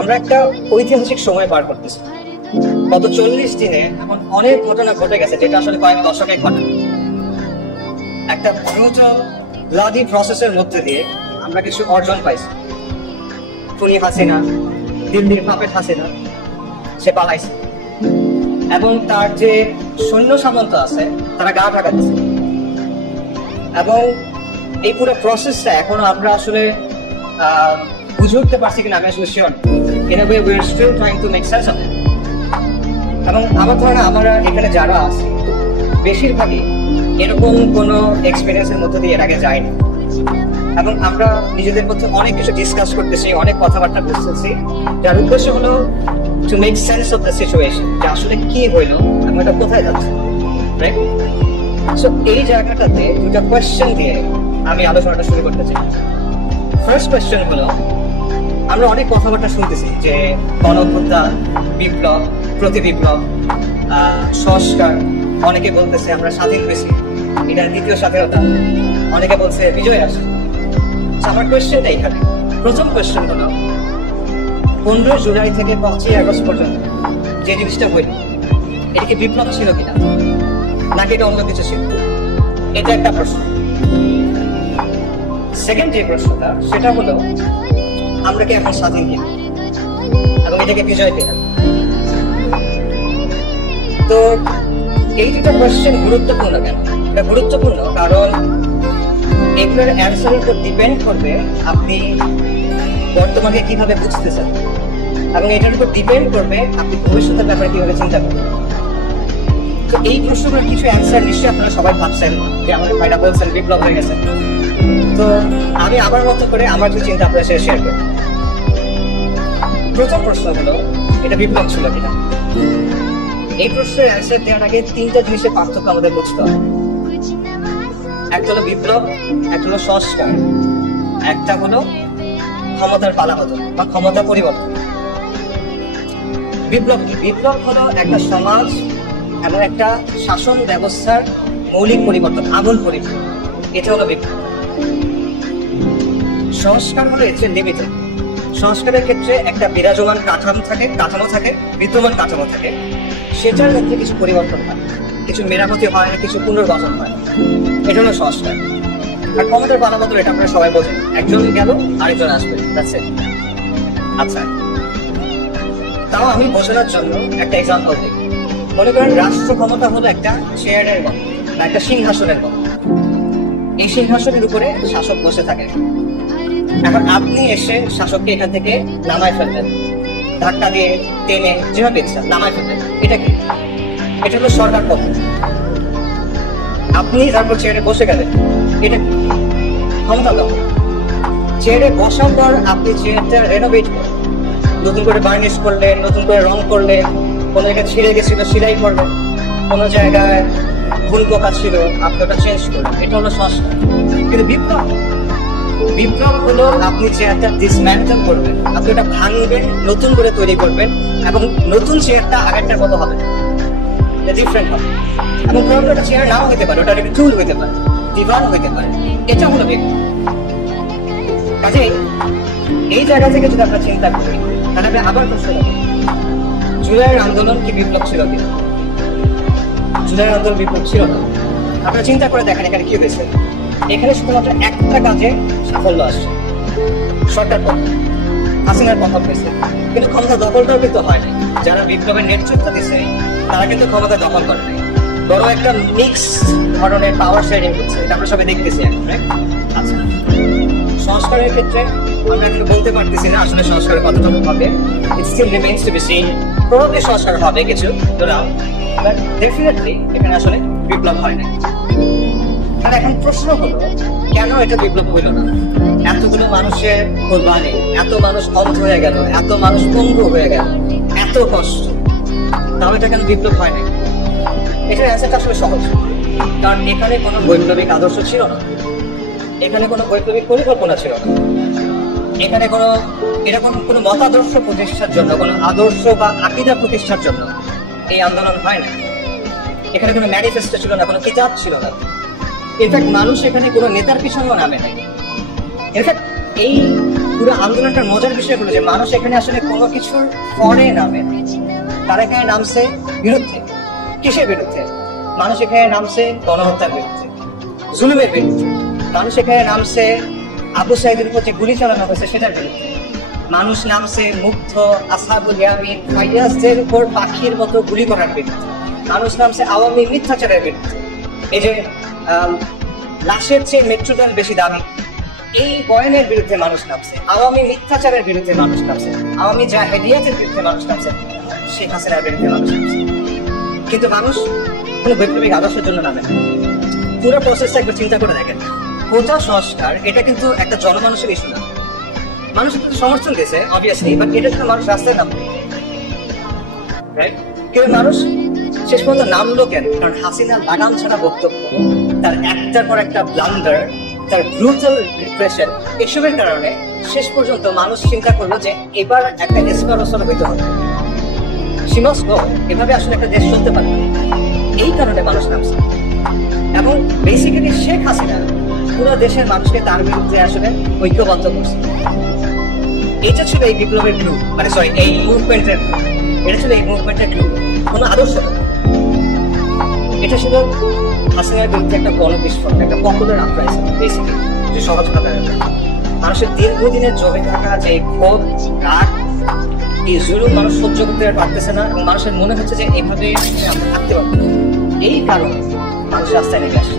আমরা একটা ঐতিহাসিক সময় পার করতেছি। গত 40 দিনে এমন অনেক ঘটনা ঘটে গেছে যেটা আসলে কয়েক দশকে ঘটে। একটা ব্রুটাল ব্লাডি প্রসেসের মধ্যে দিয়ে আমরা কিছু অর্জন পাইছি। খুনি হাসিনা, দিল্লির পাপেট হাসিনা, সে পালাইছে এবং তার যে সৈন্য সামন্ত আছে তারা গা ঢাকা দিচ্ছে। এবং এই পুরো প্রসেসটা এখনো আমরা আসলে বুঝে উঠতে পারছি কিনা আমি আসলে sure. In a way we are still trying to make sense of it. এবং আমার ধারণা আমরা এখানে যারা আছি বেশিরভাগই এরকম কোনো এক্সপিরিয়েন্সের মধ্যে দিয়ে এর আগে যায়নি। এবং আমরা নিজেদের মধ্যে অনেক কিছু ডিসকাস করতেছি, অনেক কথাবার্তা বুঝতেছি, যার উদ্দেশ্য হলো two make sense of the situation, যে আসলে কি হইলো এবং এটা কোথায় যাচ্ছে। রাইট? সো এই জায়গাটাতে দুটা কোয়েশ্চেন দিয়ে আমি আলোচনাটা শুরু করতে চাই। ফার্স্ট কোয়েশ্চেন হলো, আমরা অনেক কথাবার্তা শুনতেছি যে গণঅভ্যুত্থান, বিপ্লব, প্রতি বিপ্লব, সংস্কার। অনেকে বলতেছে আমরা স্বাধীন হয়েছি, এটা দ্বিতীয় স্বাধীনতা। অনেকে বলছে বিজয় আসে। আমার কোয়েশ্চেনটা এখানে, প্রথম কোয়েশ্চেন হলো 15 জুলাই থেকে 5 আগস্ট পর্যন্ত যে জিনিসটা হইল, এটা কি বিপ্লব ছিল কিনা, নাকি এটা অন্য কিছু ছিল? এটা একটা প্রশ্ন। সেকেন্ড যে প্রশ্নটা সেটা হলো, আমরা কি এখন স্বাধীন কিনা এবং এটাকে বিজয় কিনা? তো এই দুটো কোয়েশ্চেন গুরুত্বপূর্ণ কেন? এটা গুরুত্বপূর্ণ কারণ এগুলোর অ্যান্সারের উপর ডিপেন্ড করবে আপনি বর্তমানে কিভাবে বুঝতেছেন, এবং এটার উপর ডিপেন্ড করবে আপনি ভবিষ্যতের ব্যাপারে কিভাবে চিন্তা করবেন। তো এই প্রশ্নগুলোর কিছু অ্যান্সার নিশ্চয়ই আপনারা সবাই ভাবছেন যে আমাদের ভাইরা বলছেন বিপ্লব হয়ে গেছে। তো আমি আমার মতো করে আমার কিছু চিন্তা আপনার সাথে শেয়ার করি। প্রথম প্রশ্ন হলো, এটা বিপ্লব ছিল কিনা? এই প্রশ্নের অ্যান্সার দেওয়ার আগে তিনটা জিনিসের পার্থক্য আমাদের বুঝতে হবে। একটা হলো বিপ্লব, একটা হলো সংস্কার, একটা হলো ক্ষমতার পালাবদল বা ক্ষমতা পরিবর্তন। বিপ্লব কি? বিপ্লব হলো একটা সমাজ এবং একটা শাসন ব্যবস্থার মৌলিক পরিবর্তন, আমূল পরিবর্তন। এটা হলো বিপ্লব। সংস্কার হলো এর চেয়ে লিমিটেড। সংস্কারের ক্ষেত্রে একটা বিরাজমান কাঠামো থাকে, বিদ্যমান কাঠামো থাকে, সেটার মধ্যে কিছু পরিবর্তন হয়, কিছু মেরামতি হয়, কিছু পুনর্গঠন হয়। এটা হলো সংস্কার। আর ক্ষমতার পালাবদল, এটা আপনারা সবাই বোঝেন, একজন গেল আরেকজন আসবে। আচ্ছা, তাও আমি বোঝানোর জন্য একটা এক্সাম্পল দিই। মনে করেন রাষ্ট্র ক্ষমতা হলো একটা চেয়ারের মতো বা একটা সিংহাসনের মতো। এই সিংহাসনের উপরে শাসক বসে থাকে। এখন আপনি এসে শাসককে এখান থেকে নামায় ফেলবেন, ধাক্কা দিয়ে, টেনে, যেভাবে ইচ্ছা নামায় ফেলবেন। এটা কি? এটা হলো সরকার পক্ষ। আপনি তারপর চেয়ারে বসে গেলেন, এটা ক্ষমতা দাও। চেয়ারে বসার পর আপনি চেয়ারটা রেনোভেট করেন, নতুন করে বার্নিশ করলেন, নতুন করে রং করলেন, কোনো জায়গায় ছিঁড়ে গেছিল সেলাই করলেন, কোনো জায়গায় ভুল পোকা ছিল আপনি ওটা চেঞ্জ করলেন। এটা হলো সংস্কার। কিন্তু বিপ্লব হলো আপনি চেয়ারটা ডিসম্যান্টল করবেন, আপনি ওটা ভাঙবেন, নতুন করে তৈরি করবেন, এবং নতুন চেয়ারটা আগেরটার মতো হবে, ডিফারেন্ট হবে। এবং ওটা চেয়ার নাও হতে পারে, ওটা একটা টুল হইতে পারে, দিবান হইতে পারে। এটা হলো বিপ্লব। কাজেই এই জায়গা থেকে যদি আমরা চিন্তা করি, তাহলে আমি আবার প্রশ্ন করব, জুলাইয়ের আন্দোলন কি বিপ্লব ছিল কিনা? জুলাইয়ের আন্দোলন বিপ্লব ছিল না। আপনারা চিন্তা করে দেখেন এখানে কি হয়েছে। এখানে শুধুমাত্র একটা কাজে সাফল্য আসছে, সরকার পক্ষ, হাসিনার পক্ষ হয়েছে, কিন্তু ক্ষমতা দখলটাও কিন্তু হয় নাই। যারা বিপ্লবের নেতৃত্ব দিচ্ছে তারা কিন্তু ক্ষমতা দখল করে নাই, বড় একটা মিক্স ধরনের পাওয়ার শেয়ারিং করছে। এটা আমরা সবাই দেখতেছি এখন। আচ্ছা, সংস্কারের ক্ষেত্রে আমরা এখন বলতে পারতেছি না আসলে সংস্কারের কতটুকু হবে। It still remains to be seen. Probably সংস্কার হবে কিছু, বাট ডেফিনেটলি এখানে আসলে বিপ্লব হয় না। আর এখন প্রশ্ন হলো, কেন এটা বিপ্লব হইল না? এতগুলো মানুষের কোরবানি, এত মানুষ অন্ধ হয়ে গেল, এত মানুষ পঙ্গু হয়ে গেল, এত কষ্ট, তাহলে এটা কেন বিপ্লব হয় না? এটার অ্যান্সারটা আসলে সহজ। কারণ এখানে কোনো বৈপ্লবিক আদর্শ ছিল না, এখানে কোনো বৈপ্লবিক পরিকল্পনা ছিল না, এখানে কোনো এরকম কোনো মতাদর্শ প্রতিষ্ঠার জন্য, কোনো আদর্শ বা আকীদা প্রতিষ্ঠার জন্য এই আন্দোলন হয় না। এখানে কোনো ম্যানিফেস্টো ছিল না, কোনো কিতাব ছিল না। ইনফ্যাক্ট মানুষ এখানে কোনো নেতার পিছনেও নামে নাই। ইনফ্যাক্ট এই পুরো আন্দোলনটার মজার বিষয় হলো যে মানুষ এখানে আসলে কোনো কিছুর পরে নামে, তারা এখানে নামছে বিরুদ্ধে। কিসের বিরুদ্ধে? মানুষ এখানে নামছে গণহত্যার বিরুদ্ধে, জুলুমের বিরুদ্ধে। মানুষ এখানে নামছে আবু সাইদের উপর যে গুলি চালানো হয়েছে সেটার বিরুদ্ধে। মানুষ নামছে মুগ্ধ, আসহাবুল ইয়ামিন, ফাইয়াজদের উপর পাখির মতো গুলি করার বিরুদ্ধে। মানুষ নামছে আওয়ামী মিথ্যাচারের বিরুদ্ধে। এই যে লাশের চেয়ে মৃত্যুদণ্ড বেশি দামি, এই বয়ানের বিরুদ্ধে মানুষ নামছে। আওয়ামী মিথ্যাচারের বিরুদ্ধে মানুষ নামছে। আওয়ামী জাহেলিয়াতের বিরুদ্ধে মানুষ নামছে। শেখ হাসিনার বিরুদ্ধে মানুষ নামছে। কিন্তু মানুষ কোনো বৈপ্লবিক আদর্শের জন্য নামে না। পুরো প্রসেসটা একবার চিন্তা করে দেখেন। কোটা সংস্কার এটা কিন্তু একটা জনমানুষের ইস্যু না। মানুষ কিন্তু সমর্থন দিয়েছে অবভিয়াসলি, বাট এটার জন্য মানুষ রাস্তায় নামবে, রাইট? কিন্তু মানুষ শেষ পর্যন্ত নামলো কেন? কারণ হাসিনার লাগাম ছাড়া বক্তব্য, তার একটার পর একটা ব্লান্ডার, তার ব্রুটাল রিপ্রেশন, এসবের কারণে শেষ পর্যন্ত মানুষ চিন্তা করলো যে এবার একটা এসপারসল হইতে হবে। সীমাস্ত এভাবে আসলে একটা দেশ চলতে পারে। এই কারণে মানুষ নামছে। এবং বেসিক্যালি শেখ হাসিনা পুরো দেশের মানুষকে তার বিরুদ্ধে আসলে ঐক্যবদ্ধ করছে। এটা ছিল এই বিপ্লবের গ্রুপ, মানে সরি এই মুভমেন্টের, এটা ছিল এই মুভমেন্টের গ্রুপ, কোনো আদর্শ না। এটা ছিল হাসিনার বিরুদ্ধে একটা গণবিস্ফোরণ, একটা পপুলার আপরাইজিং বেসিক্যালি, যে সহজ কথা। মানুষের দীর্ঘদিনের জমে থাকা যে ক্ষোভ, রাগ, এই জুলুম মানুষ সহ্য করতে পারতেছে না এবং মানুষের মনে হচ্ছে যে এভাবে আমরা থাকতে পারবো। এই কারণে মানুষ রাস্তায় নেমে আসে।